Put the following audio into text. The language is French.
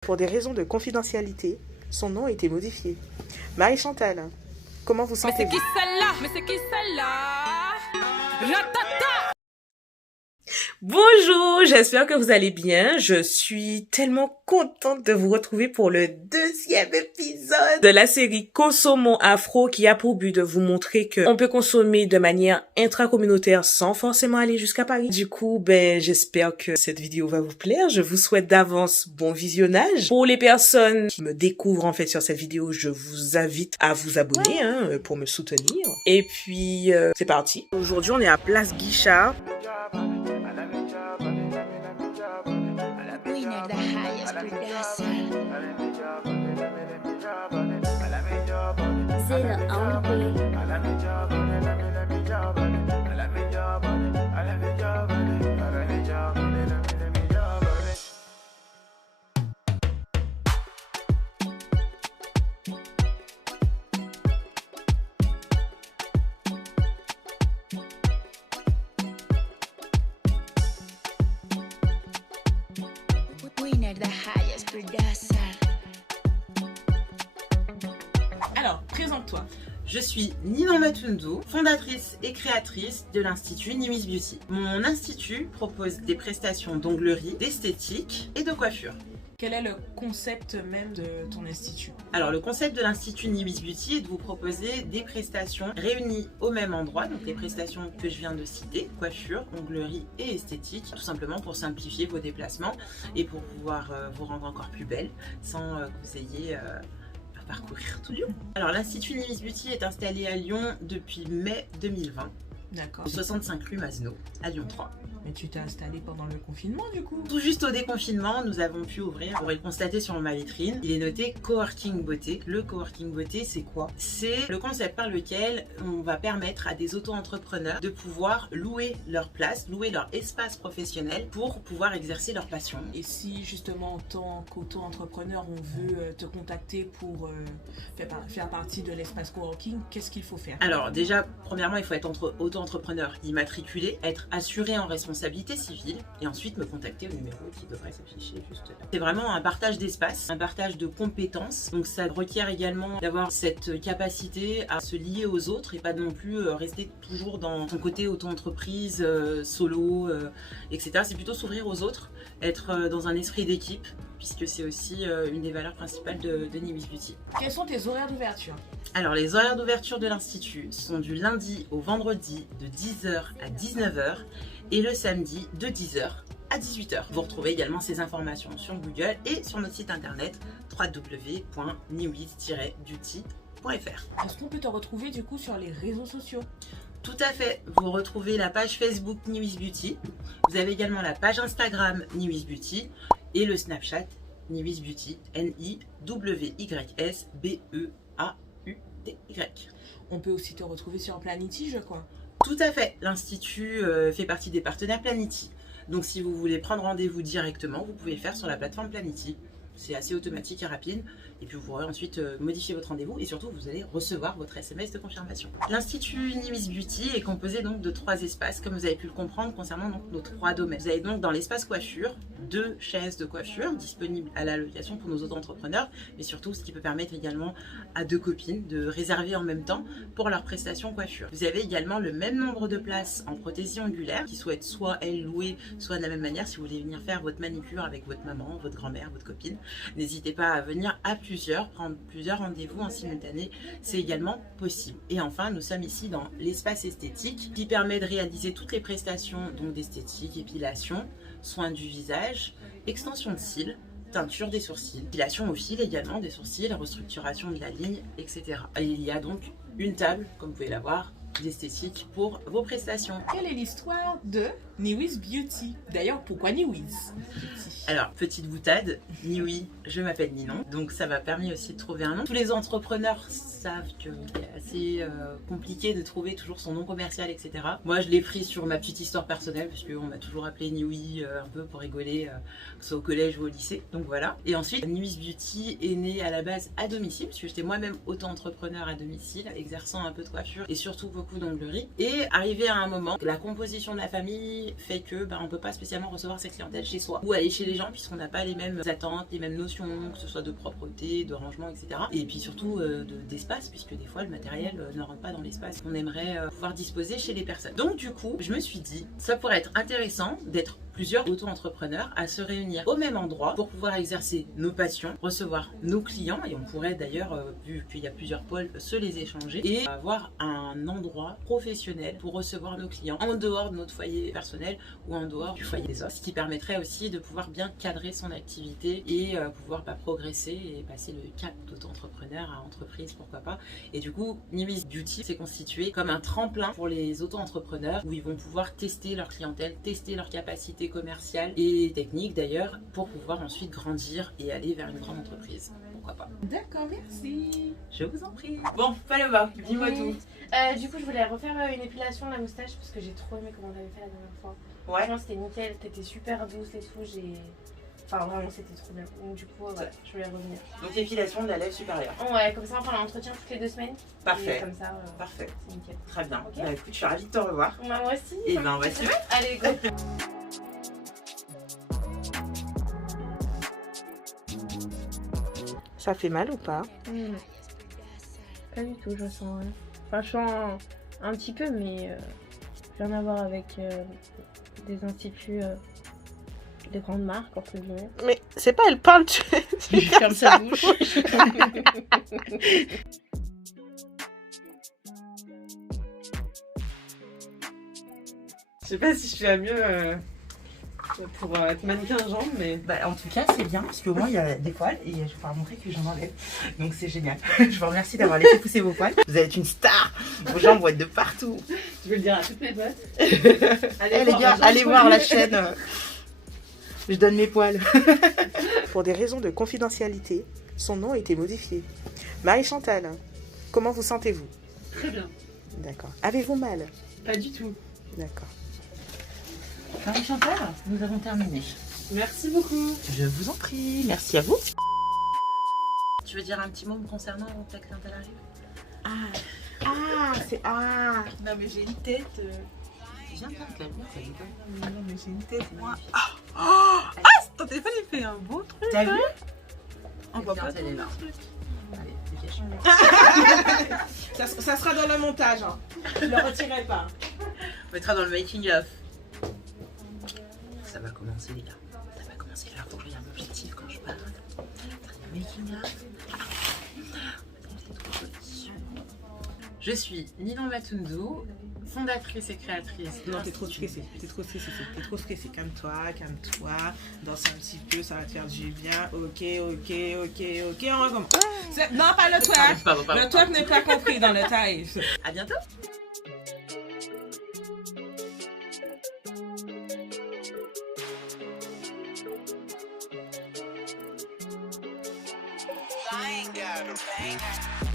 Pour des raisons de confidentialité, son nom a été modifié. Marie-Chantal, comment vous Mais c'est sentez-vous? qui celle-là? Mais c'est qui celle-là? Ratata! Bonjour, j'espère que vous allez bien. Je suis tellement contente de vous retrouver pour le deuxième épisode de la série Consommons Afro qui a pour but de vous montrer que on peut consommer de manière intracommunautaire sans forcément aller jusqu'à Paris. Du coup, j'espère que cette vidéo va vous plaire. Je vous souhaite d'avance bon visionnage. Pour les personnes qui me découvrent en fait sur cette vidéo, je vous invite à vous abonner pour me soutenir. Et puis, c'est parti. Aujourd'hui, on est à Place Guichard. Winner, the highest producer. Zilla on the beat. Winner, the highest producer. Alors, présente-toi. Je suis Ninon Matundu, fondatrice et créatrice de l'Institut Niwis Beauty. Mon institut propose des prestations d'onglerie, d'esthétique et de coiffure. Quel est le concept même de ton institut? Alors, le concept de l'Institut Niwis Beauty est de vous proposer des prestations réunies au même endroit, donc les prestations que je viens de citer, coiffure, onglerie et esthétique, tout simplement pour simplifier vos déplacements et pour pouvoir vous rendre encore plus belle sans que vous ayez à parcourir tout Lyon. Alors, l'Institut Niwis Beauty est installé à Lyon depuis mai 2020, D'accord. 65 rue Masneau, à Lyon 3. Mais tu t'es installé pendant le confinement du coup? Tout juste au déconfinement, nous avons pu ouvrir. Vous pourrez le constater sur ma vitrine. Il est noté Coworking Beauté. Le Coworking Beauté, c'est quoi? C'est le concept par lequel on va permettre à des auto-entrepreneurs de pouvoir louer leur place, louer leur espace professionnel pour pouvoir exercer leur passion. Et si justement en tant qu'auto-entrepreneur on veut te contacter pour faire partie de l'espace coworking, qu'est-ce qu'il faut faire? Alors déjà, premièrement, il faut être auto-entrepreneur immatriculé, être assuré en responsabilité civile et ensuite me contacter au numéro qui devrait s'afficher juste là. C'est vraiment un partage d'espace, un partage de compétences. Donc ça requiert également d'avoir cette capacité à se lier aux autres et pas non plus rester toujours dans son côté auto-entreprise, solo, etc. C'est plutôt s'ouvrir aux autres, être dans un esprit d'équipe, puisque c'est aussi une des valeurs principales de Niwis Beauty. Quels sont tes horaires d'ouverture? Alors, les horaires d'ouverture de l'Institut sont du lundi au vendredi de 10h à 19h et le samedi de 10h à 18h. Vous retrouvez également ces informations sur Google et sur notre site internet www.niwis-beauty.fr. Est-ce qu'on peut te retrouver du coup sur les réseaux sociaux? Tout à fait, vous retrouvez la page Facebook Niwis Beauty, vous avez également la page Instagram Niwis Beauty et le Snapchat Niwis Beauty, NIWSBEAUTY. On peut aussi te retrouver sur Planity, je crois. Tout à fait, l'Institut fait partie des partenaires Planity. Donc si vous voulez prendre rendez-vous directement, vous pouvez le faire sur la plateforme Planity. C'est assez automatique et rapide. Et puis vous pourrez ensuite modifier votre rendez-vous et surtout vous allez recevoir votre SMS de confirmation. L'Institut Niwis Beauty est composé donc de 3 espaces, comme vous avez pu le comprendre concernant donc nos 3 domaines. Vous avez donc dans l'espace coiffure 2 chaises de coiffure disponibles à la location pour nos auto-entrepreneurs, mais surtout ce qui peut permettre également à 2 copines de réserver en même temps pour leur prestation coiffure. Vous avez également le même nombre de places en prothésie angulaire qui souhaitent soit elles louer, soit de la même manière si vous voulez venir faire votre manicure avec votre maman, votre grand-mère, votre copine. N'hésitez pas à venir à prendre plusieurs rendez-vous en simultané, c'est également possible. Et enfin, nous sommes ici dans l'espace esthétique qui permet de réaliser toutes les prestations donc d'esthétique, épilation, soins du visage, extension de cils, teinture des sourcils, épilation au fil également des sourcils, restructuration de la ligne, etc. Et il y a donc une table, comme vous pouvez la voir, d'esthétique pour vos prestations. Quelle est l'histoire de Niwis Beauty? D'ailleurs, pourquoi Niwis Beauty? Alors, petite boutade, Niwi, je m'appelle Ninon, donc ça m'a permis aussi de trouver un nom. Tous les entrepreneurs savent que c'est assez compliqué de trouver toujours son nom commercial, etc. Moi, je l'ai pris sur ma petite histoire personnelle, parce qu'on m'a toujours appelé Niwi un peu pour rigoler, que ce soit au collège ou au lycée, donc voilà. Et ensuite, Niwis Beauty est né à la base à domicile, parce que j'étais moi-même auto-entrepreneur à domicile, exerçant un peu de coiffure et surtout beaucoup d'onglerie. Et arrivé à un moment, la composition de la famille fait que on peut pas spécialement recevoir sa clientèle chez soi ou aller chez les gens puisqu'on n'a pas les mêmes attentes, les mêmes notions, que ce soit de propreté, de rangement, etc. Et puis surtout d'espace, puisque des fois le matériel ne rentre pas dans l'espace qu'on aimerait pouvoir disposer chez les personnes. Donc du coup, je me suis dit, ça pourrait être intéressant d'être plusieurs auto-entrepreneurs à se réunir au même endroit pour pouvoir exercer nos passions, recevoir nos clients, et on pourrait d'ailleurs, vu qu'il y a plusieurs pôles, se les échanger et avoir un endroit professionnel pour recevoir nos clients en dehors de notre foyer personnel ou en dehors du foyer des autres, ce qui permettrait aussi de pouvoir bien cadrer son activité et pouvoir progresser et passer le cap d'auto-entrepreneur à entreprise, pourquoi pas. Et du coup, Mimi's Beauty s'est constitué comme un tremplin pour les auto-entrepreneurs où ils vont pouvoir tester leur clientèle, tester leur capacité commerciale et technique d'ailleurs pour pouvoir ensuite grandir et aller vers une grande entreprise. Pourquoi pas. D'accord, merci. Je vous en prie. Bon, Paloma, dis-moi tout. Du coup, je voulais refaire une épilation de la moustache parce que j'ai trop aimé comment t'avais fait la dernière fois. Ouais. Franchement, c'était nickel, t'étais super douce et tout. Enfin, vraiment, c'était trop bien. Donc, du coup, voilà, je voulais revenir. Donc, épilation de la lèvre supérieure. Ouais, comme ça, on fait l'entretien toutes les 2 semaines. Parfait. Et comme ça, Parfait. c'est nickel. Très bien. Ok. Bah, écoute, je suis ravie de te revoir. Moi aussi. Et ben, on va s'y mettre. Allez, go. Ça fait mal ou pas? Pas du tout, je sens rien. Enfin, je sens un petit peu, mais rien à voir avec des instituts de grandes marques, entre guillemets. Mais c'est pas, elle parle, tu Ferme sa bouche. Je sais pas si je suis la mieux pour être mannequin jambes, mais... Bah, en tout cas, c'est bien parce qu'au moins il y a des poils et je vais pouvoir montrer que j'en enlève. Donc c'est génial. Je vous remercie d'avoir laissé pousser vos poils. Vous allez être une star. Vos jambes vont être de partout. Je vais le dire à toutes mes potes. Eh les gars, allez voir la chaîne. Je donne mes poils. Pour des raisons de confidentialité, son nom a été modifié. Marie-Chantal, comment vous sentez-vous? Très bien. D'accord. Avez-vous mal? Pas du tout. D'accord. Marie-Chantal, nous avons terminé. Merci beaucoup. Je vous en prie. Merci à vous. Tu veux dire un petit mot me concernant avant que ta clientèle arrive? C'est... Ah. Non, mais j'ai une tête. Viens, viens, te la lumière, ça déconne. Non, mais j'ai une tête, moi. Ton téléphone, il fait un beau truc. T'as vu? On voit pas elle est là. Allez, dégage. Ça sera dans le montage. Hein. Ne le retirez pas. On mettra dans le making of. Ça va commencer les gars. Ça va commencer là. Faut que j'ai un objectif quand je parle. Making of. Je suis Ninon Matundu, fondatrice et créatrice. Non, t'es trop stressée, t'es trop stressée, calme-toi, danse un petit peu, ça va te faire du bien, ok, on recommence. Non, pas le twerk, le twerk n'est pas compris dans le tarif. À bientôt. Banger.